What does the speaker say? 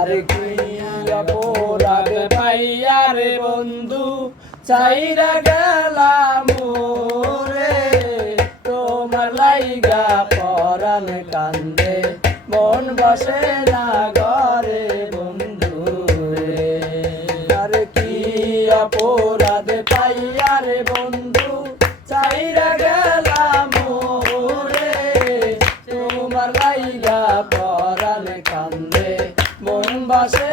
আরে কি অপরাধ পাইয়া রে বন্ধু চাইরা গেলাম রে, তোমার লাইগা পরাণ কান্দে মন বসে না ঘরে বন্ধু রে। আরে কি অপরাধ পাইয়া রে বন্ধু চাইরা গেলাম রে, তোমার লাইগা পরাণ কান্দে মন বসে